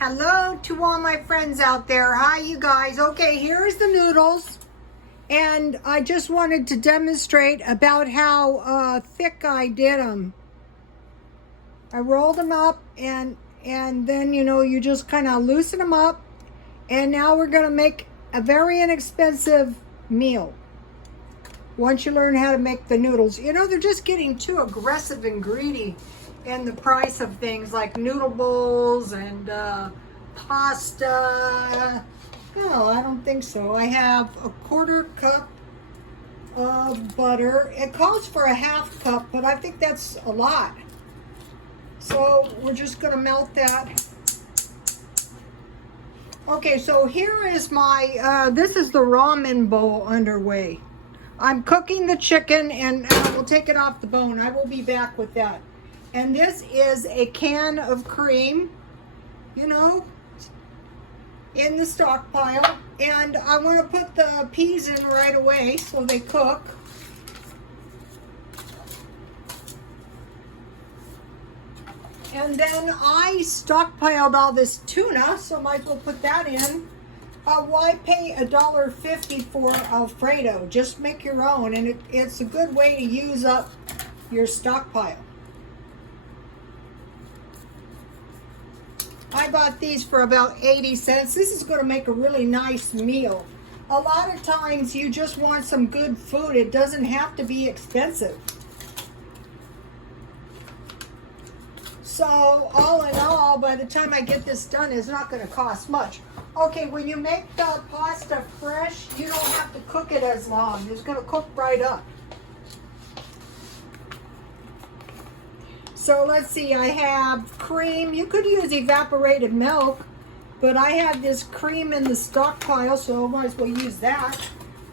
Hello to all my friends out there. Hi, you guys. Okay, here's the noodles. And I just wanted to demonstrate about how thick I did them. I rolled them up and then, you just kind of loosen them up. And now we're going to make a very inexpensive meal. Once you learn how to make the noodles. They're just getting too aggressive and greedy in the price of things like noodle bowls and pasta. No, I don't think so. I have a 1/4 cup of butter. It calls for a 1/2 cup, but I think that's a lot. So we're just going to melt that. Okay, so here is my, this is the ramen bowl underway. I'm cooking the chicken and I will take it off the bone. I will be back with that. And this is a can of cream, in the stockpile. And I want to put the peas in right away so they cook. And then I stockpiled all this tuna, so might as well put that in. Why pay $1.50 for Alfredo? Just make your own, and it's a good way to use up your stockpile. I bought these for about 80 cents. This is going to make a really nice meal. A lot of times you just want some good food. It doesn't have to be expensive. So all in all, by the time I get this done, it's not going to cost much. Okay, when you make the pasta fresh, you don't have to cook it as long. It's going to cook right up. So let's see, I have cream. You could use evaporated milk, but I had this cream in the stockpile, so I might as well use that.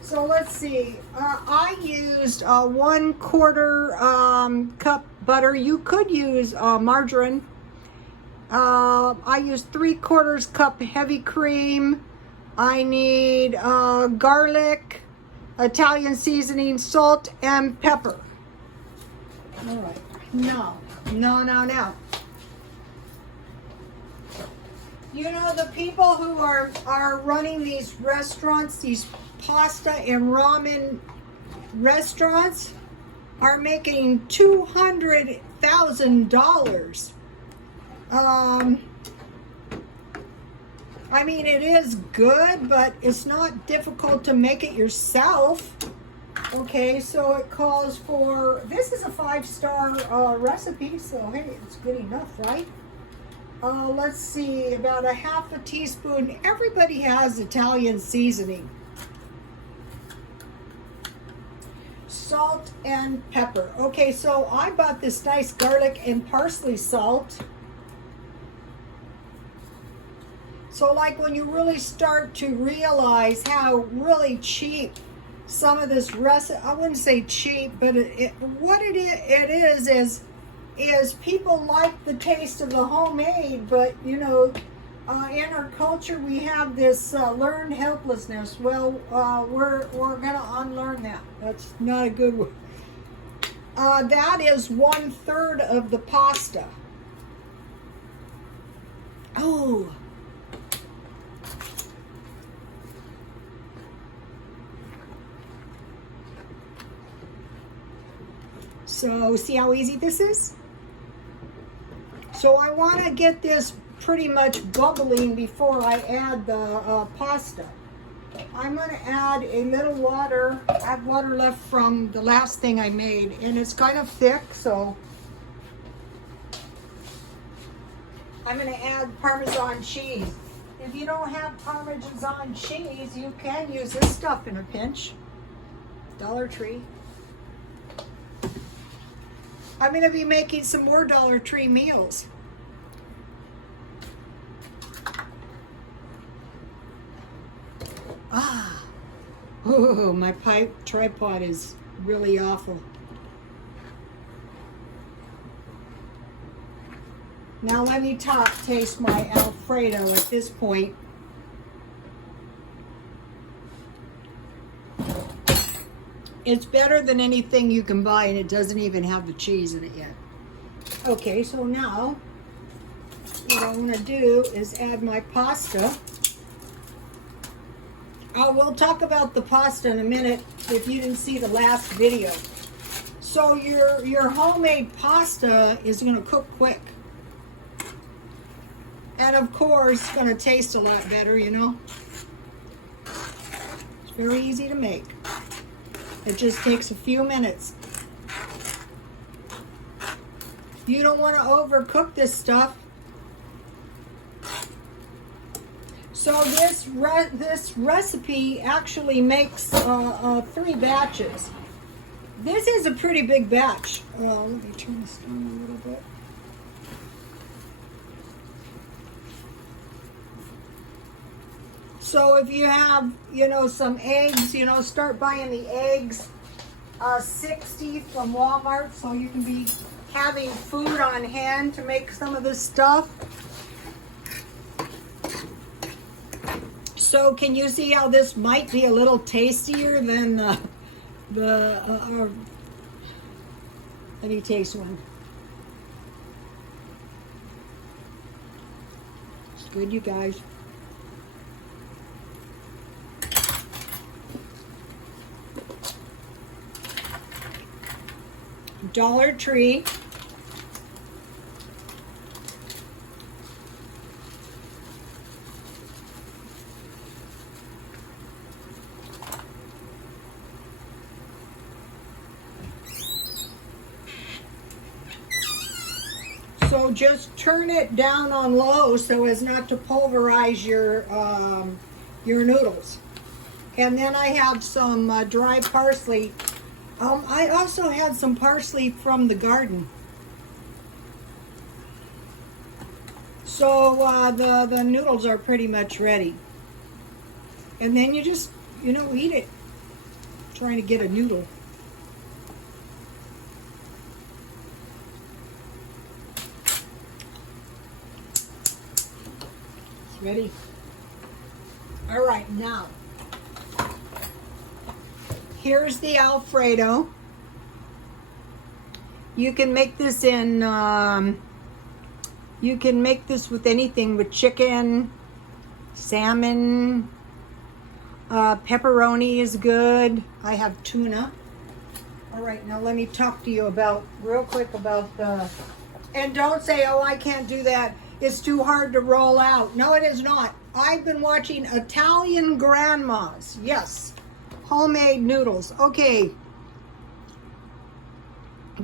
So let's see, I used 1/4 cup butter. You could use margarine. I used 3/4 cup heavy cream. I need garlic, Italian seasoning, salt, and pepper. All right, no. The people who are running these restaurants, these pasta and ramen restaurants, are making $200,000. I mean, it is good, but it's not difficult to make it yourself. Okay, so it calls for, this is a 5-star recipe, so hey, it's good enough, right? Let's see, about a 1/2 teaspoon. Everybody has Italian seasoning. Salt and pepper. Okay, so I bought this nice garlic and parsley salt. So like when you really start to realize how really cheap some of this recipe, I wouldn't say cheap, but what it is people like the taste of the homemade, but in our culture we have this learned helplessness. Well, we're gonna unlearn that. That's not a good one. That is 1/3 of the pasta. Oh. So see how easy this is? So I want to get this pretty much bubbling before I add the pasta. I'm going to add a little water. I have water left from the last thing I made, and it's kind of thick, so I'm going to add Parmesan cheese. If you don't have Parmesan cheese, you can use this stuff in a pinch. Dollar Tree. I'm going to be making some more Dollar Tree meals. Oh, my tripod is really awful. Now let me taste my Alfredo at this point. It's better than anything you can buy, and it doesn't even have the cheese in it yet. Okay, so now what I'm going to do is add my pasta. We'll talk about the pasta in a minute if you didn't see the last video. So your homemade pasta is going to cook quick. And of course, it's going to taste a lot better, you know. It's very easy to make. It just takes a few minutes. You don't want to overcook this stuff. So this recipe actually makes 3 batches. This is a pretty big batch. Let me turn this down a little bit. So if you have, you know, some eggs, you know, start buying the eggs, 60 from Walmart, so you can be having food on hand to make some of this stuff. So can you see how this might be a little tastier than let me taste one. It's good, you guys. Dollar Tree. So just turn it down on low so as not to pulverize your noodles. And then I have some dry parsley. I also had some parsley from the garden. So the noodles are pretty much ready. And then you just, you know, eat it. Trying to get a noodle. It's ready. All right, now. Here's the Alfredo. You can make this in, you can make this with anything, with chicken, salmon, pepperoni is good. I have tuna. All right, now let me talk to you about, real quick about the, and don't say, oh, I can't do that. It's too hard to roll out. No, it is not. I've been watching Italian grandmas. Yes. Homemade noodles. Okay.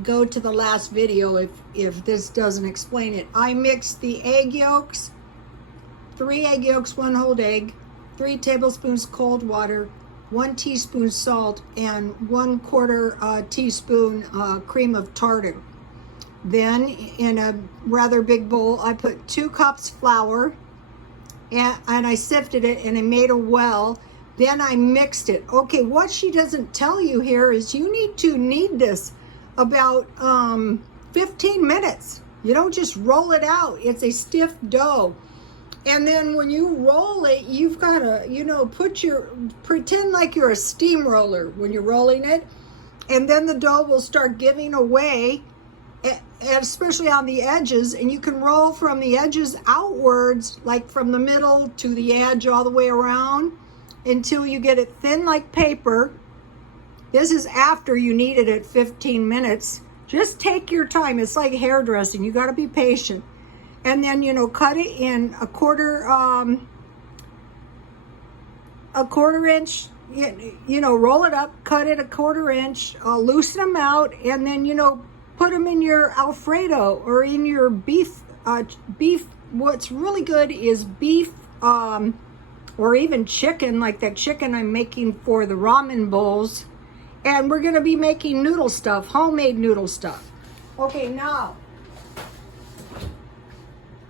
Go to the last video if this doesn't explain it. I mixed the egg yolks, 3 egg yolks, 1 whole egg, 3 tablespoons cold water, 1 teaspoon salt, and 1/4 teaspoon cream of tartar. Then in a rather big bowl, I put 2 cups flour, and I sifted it and I made a well. Then I mixed it. Okay, what she doesn't tell you here is you need to knead this about 15 minutes. You don't just roll it out. It's a stiff dough. And then when you roll it, you've got to, you know, pretend like you're a steamroller when you're rolling it. And then the dough will start giving away, especially on the edges. And you can roll from the edges outwards, like from the middle to the edge all the way around, until you get it thin like paper. This is after you knead it at 15 minutes. Just take your time. It's like hairdressing. You got to be patient. And then, you know, cut it in a quarter inch, you know, roll it up, cut it a 1/4 inch, loosen them out, and then, you know, put them in your Alfredo or in your beef. What's really good is beef, or even chicken, like that chicken I'm making for the ramen bowls. And we're going to be making noodle stuff, homemade noodle stuff. Okay, now,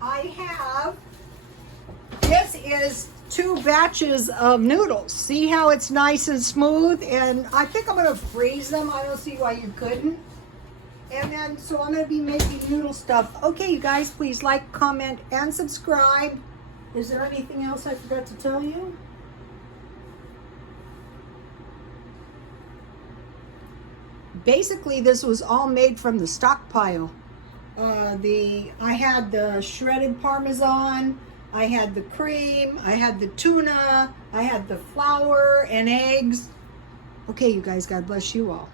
I have, this is 2 batches of noodles. See how it's nice and smooth? And I think I'm going to freeze them. I don't see why you couldn't. And then, so I'm going to be making noodle stuff. Okay, you guys, please like, comment, and subscribe. Is there anything else I forgot to tell you? Basically, this was all made from the stockpile. I had the shredded Parmesan, I had the cream, I had the tuna, I had the flour and eggs. Okay, you guys, God bless you all.